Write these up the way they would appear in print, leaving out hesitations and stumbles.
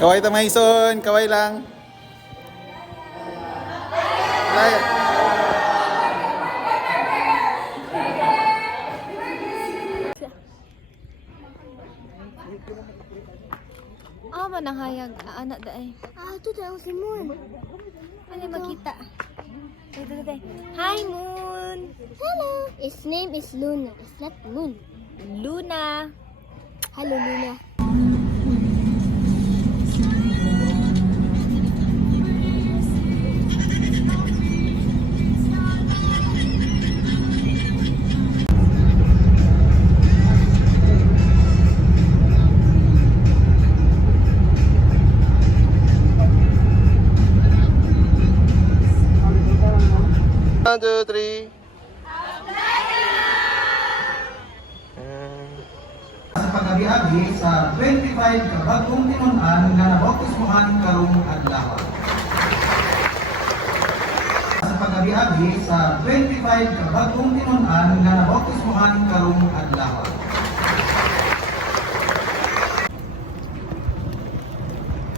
Kaway ta Mason, kaway lang. Lay. Manahayag anak daay. Ito tayo si Moon. Ano makita? Ito. Hi Moon. Hello. Its name is Luna. It's not Moon. Luna. Hello, Luna. One, two, three. Sa pag-abi-abi sa 25 ka bagong tinunan nga nabautismuhan karong adlaw. Sa pag-abi-abi sa 25 ka bagong tinunan nga nabautismuhan karong adlaw.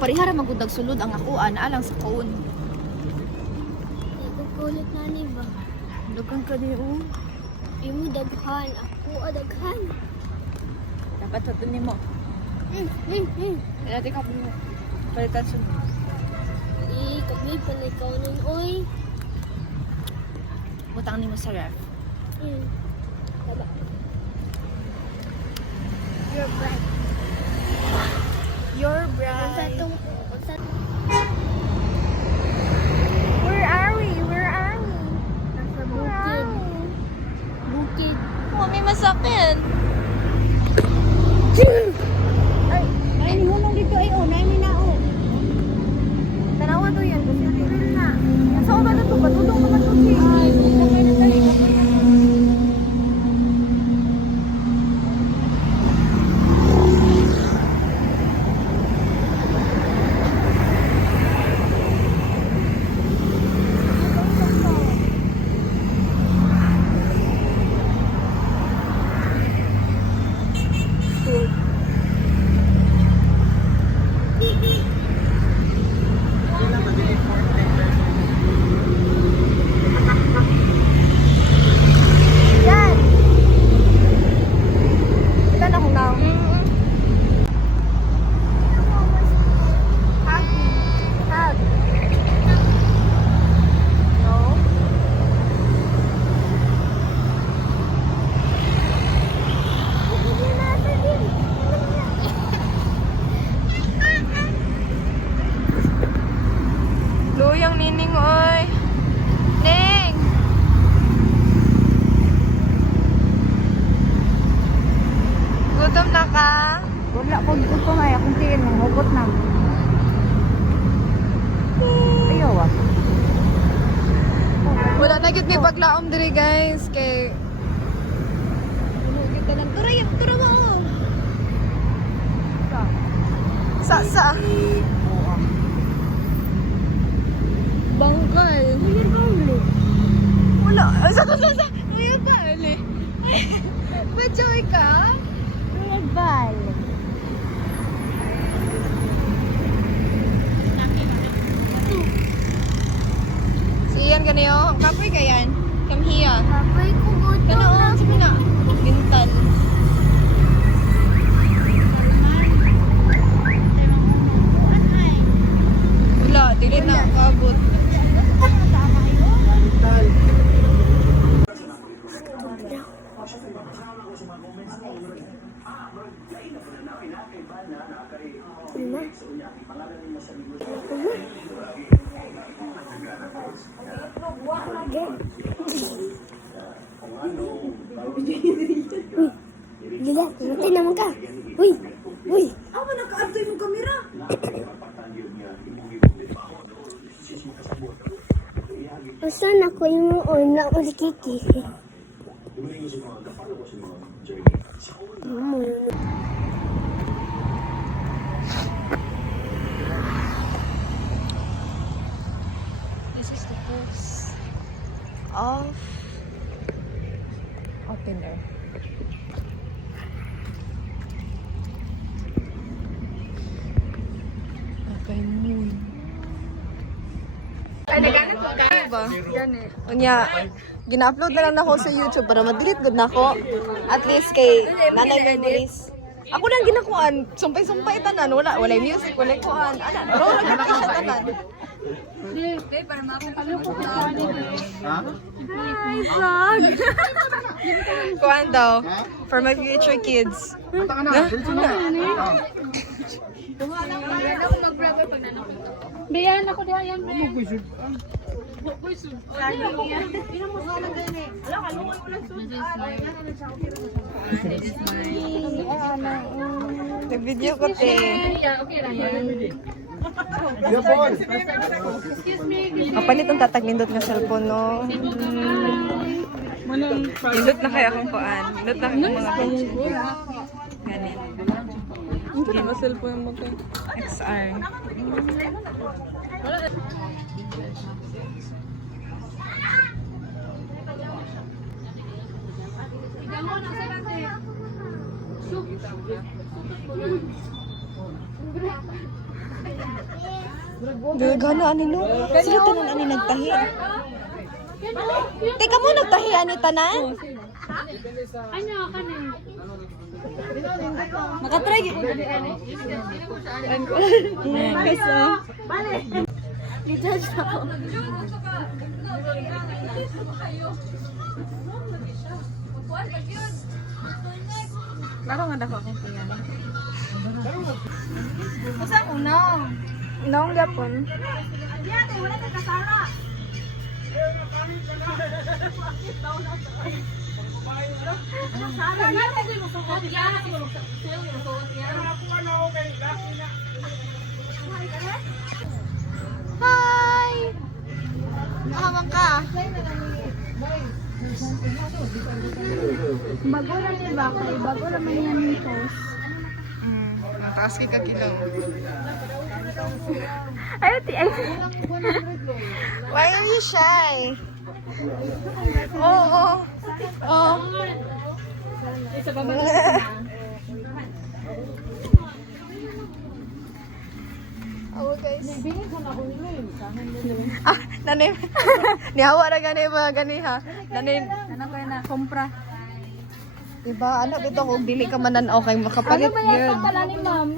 Parihara magundag sulod ang akuan alang sa kaon. Kulit na ni ba? Dugang ka diyo. Imo daghan. Ako daghan. Dapat sa mo. Dati ka po mo. Palitan sunod. Kami pala ikaw nun, oy. Butang ni mo sa ref. Taba. You're bright. You're bright. Where are we? Nasa bukid. Bukid. Oh, may masakit. Ay, hulong dito ay oh. Nay na oh. Tanawa to yan. Kasi natin na. Sa ulo na to. Patulong naman to si. Ay, kapay na tali. Kapay na. Yan. Ilan ako na? Hug. Hug. No? Luyang nining oy. Ning. Gutom na ka? Wala ko gusto na akong tiin ng hugot na. Ayaw ah. Wala na gid may paglaom diri guys kay kita lang tura mo. Sa bangkal. Wala. Sa. Uy, bali. Bajoy ka? Bal. So yan ganayo. Kapoy ka yan. Come here. Kapay ko gutom Kano na. o? Sige na. Bintan. Wala. Dili na. Kabot. Gila, matay naman ka. Uy, uy. Ako naka-artoy mo kamera. Saan ako yung na ulikiki? This is the first of opener. Ba? Unya, gina-upload na lang ako sa YouTube para ma-delete good na ako. At least kay nanay memories. Ako nang ginakuan, sumpay-sumpay tanan, wala music, wala kuan. Ana, raw lang siya tanan. Hi, vlog. Kuan daw for my future kids. Biyan ako diha yan. Nag-video ko te. Kapalit ang tatag nindot nga cellphone no. Nindot na kaya akong kuan. Nindot na akong mga picture. Ganit. Hindi na ba cellphone mo to? XR. Gana ani no? Sila tanan ani nagtahi. Teka mo nagtahi ani tanan? Ano ka na? Makatry gyud ko dili ani. Kasi ni-judge ako. Laro nga dako akong kuya. Usa ko na. Naong gapon. Yate, wala ka kasara. Hi! Nakawang ka. Bago lang yung bakay, bago naman yan yung toast. Taas ka kilaw. Ay, ay. Why are you shy? Oh. Isa pa ba? Oh guys. Ah, nanay. Nihawa na gani ba gani ha. Nanay, Ano ko na? Kompra. diba ano dito kung dili ka manan okay makapalit Ano ba yan yun. sa pala ni ma'am?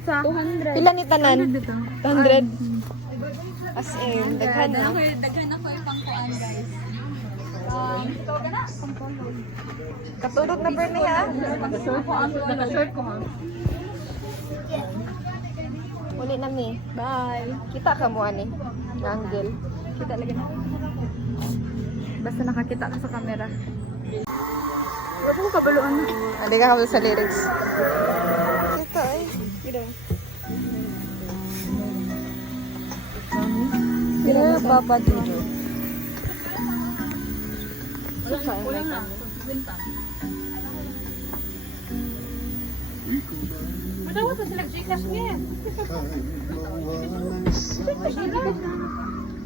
Sa 200. Pila ni tanan? Dito. 200. As in, daghan na. Daghan ako yung pangkuan, guys. Ito ka na. Katulog na Bernie ha. Short ko ang short ko ha. Uli na mi. Bye. Kita ka mo ani. Angle. Kita lagi na. Basta nakakita ka sa camera. Huwag mo kabaluan na. Andi ka kamo sa lyrics. Kita eh. Gino. Kira Papa Dudu. Matawa sa sila Gcash niya.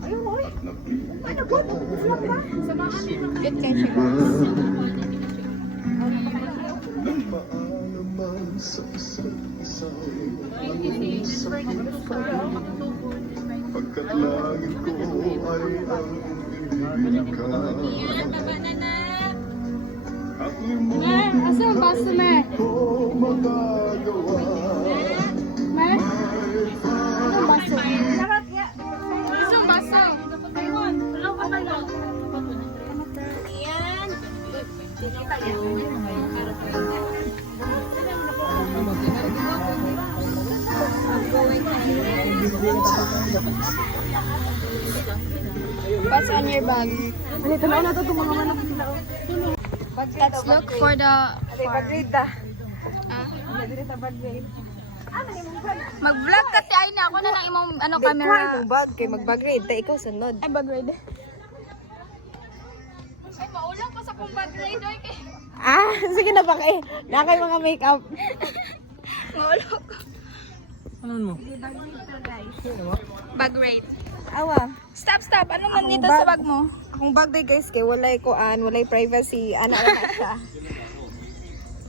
Ayun mo eh. Ano ba? Samahan niyo na. Get cash. Pagkat langit ko ay ang ibig ka. At limutin Asa ang baso, me? ko magagawa. Me? Ano ang baso? Asa ang baso? Taiwan. Ano ka ba lang? Yan. What's on your bag? Alito na ito itong mga manok nila. Let's look for the Mag-vlog kasi ay na ako na lang imong ano camera. Kung bag kay mag-bag-raid, ta ikaw sunod. Ay bag-ride. Ay maulang pa sa kong bag-ride oy kay. Ah, sige na pa kay. Nakay mga makeup. Maulog. Bag-ride. Awa. Stop. Ano man Akong nito bag. sa bag mo? Akong bag day guys kay walay kuan, walay privacy, ana na siya.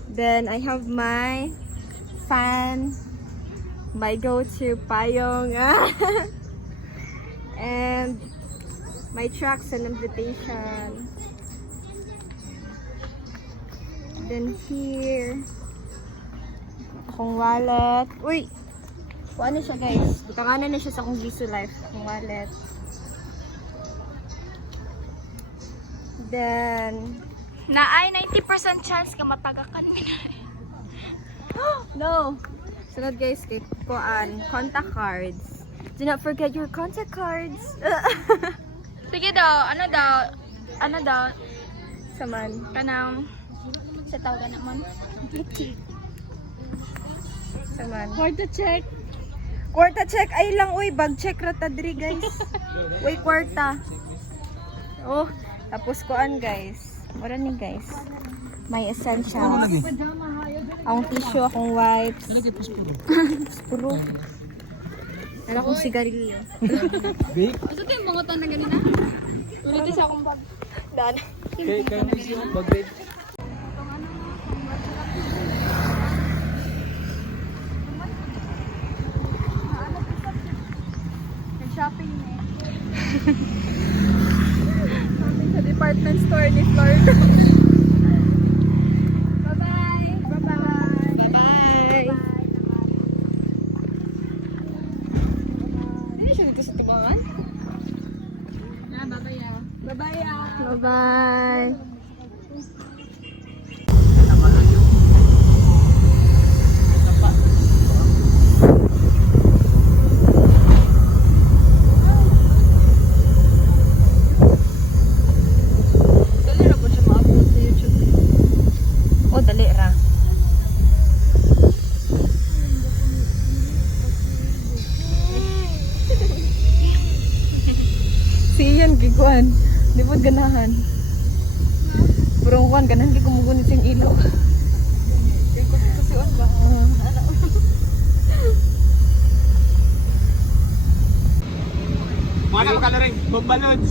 Then I have my fan, my go-to payong. And my tracks and invitation. Then here, akong wallet. Uy! Kung ano siya guys, butanganan na siya sa akong Gisu Life. Akong wallet. Then, Na ay 90% chance ka matagakan mo na. no! Sunod guys, kay Kuan, contact cards. Do not forget your contact cards. Sige daw, ano daw, Saman. kanang, sa tawagan naman. Saman. Hard to check. Kwarta check. Ay lang, uy. Bag check rata diri guys. Uy, kwarta. Oh, tapos Kuan guys. Wala ni guys. My essentials. Akong tissue, akong wipes. Puro. Wala akong sigarilyo. Gusto ko yung bangutan na ganina? Ulit sa akong bag. Daan. Nag-shopping na eh. Sa department store ni Florida. Bye-bye! Bye-bye! Bye! Hindi siya dito sa tubangan? Bye-bye ah. Bye-bye ah. Bye-bye! Dali na po siya ma-upload sa YouTube. Oh, dali ra. Si Ian, giguan. Di po ganahan. Pero kuan, ganahan di kumugunit yung ilaw. Kasiwan ba? Mana ka rin? Bumbalod!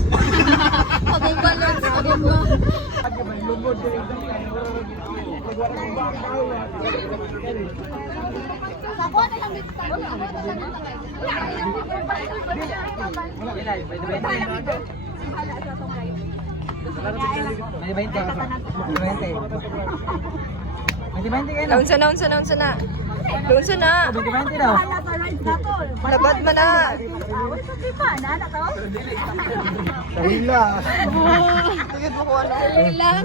Launsa na. Labad man na. Dahila! Tigid mo ko ano. Dali lang.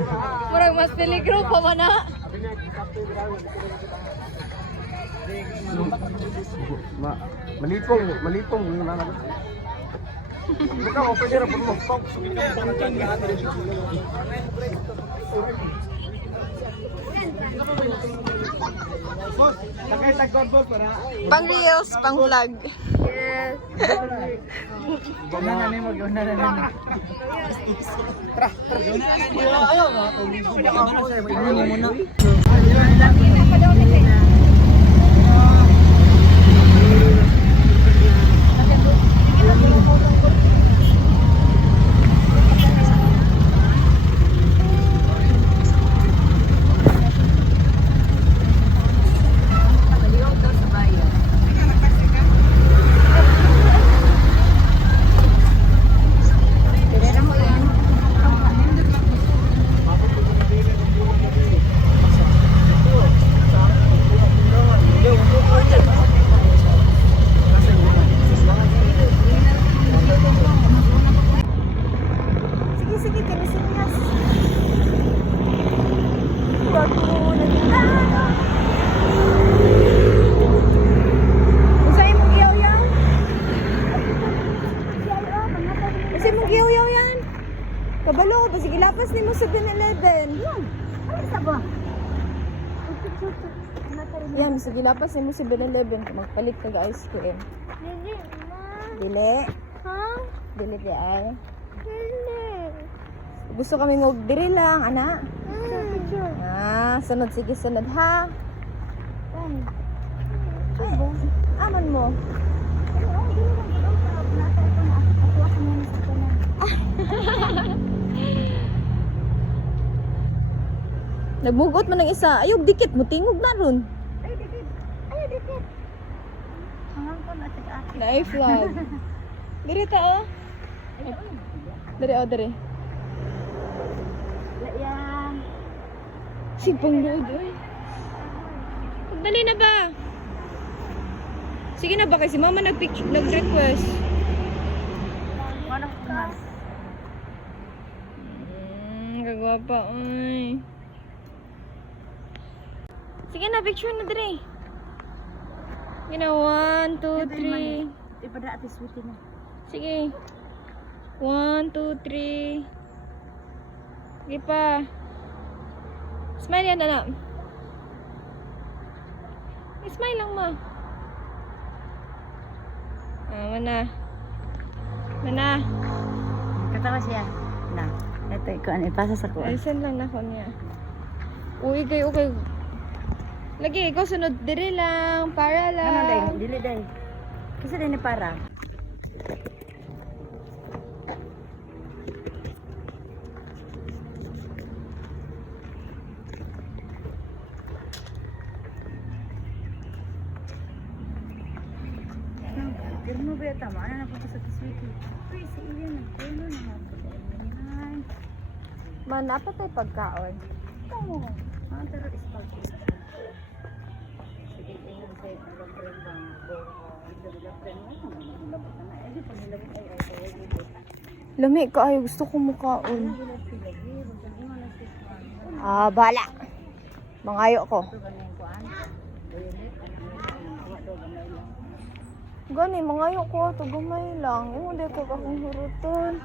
Murag mas peligro pa man na. Malipong yung nanag. Ikaw, open nyo na po mo. Pang reels, pang vlog. Yes. Sige, kinisingas. Wag mo na. Usay mong iyaw-yaw? Usay mong iyaw-yaw yan? Kabalo ko ba? Sige, lapas ni mo sa 7-Eleven. Yan, sige, lapas ni mo sa 7-Eleven. Magpalit ka ga ice cream. Dili? Dili ka ay? Gusto kami mag-diri lang, anak. Sunod, sige, sunod, ha? Aman mo. Nagmugot man ng isa. Ayog, dikit mo, tingog na ron. Ay, dikit. Na-flag. Diri ta oh. Diri oh, diri. Yan. Sipang lood oy. Dali na ba? Sige na ba kasi mama nag-request. Manok mas. Kagwapa oy. Sige na, picture na diri. Gina 1, 2, 3. Ipada ati sweetie na. Sige. 1, 2, 3. Sige pa. Smile yan, anak. Smile lang, ma. Mana. Mana. Katawa siya. Na. Ito ikaw ano ipasa sa ko. Send lang na ko niya. Uy, kayo, okay. Lagi, ikaw sunod diri lang. Para lang. Ano day? Dili day. Kasi day ni para. Pero ba tama ana na po sa sweetie. Uy, si Ian nagkulo na nga. Man, dapat tayo pagkaon. Kamu. Ah, pero ispagti. Sige, tingnan sa girlfriend ba. Girlfriend mo. Labot na na. Eh, di pag nilabot ay. Lami ka ay gusto ko mukaon. Bala. Mangayo ko. Gani, mangayo ko. Ito gamay lang. Imo di ko akong huruton.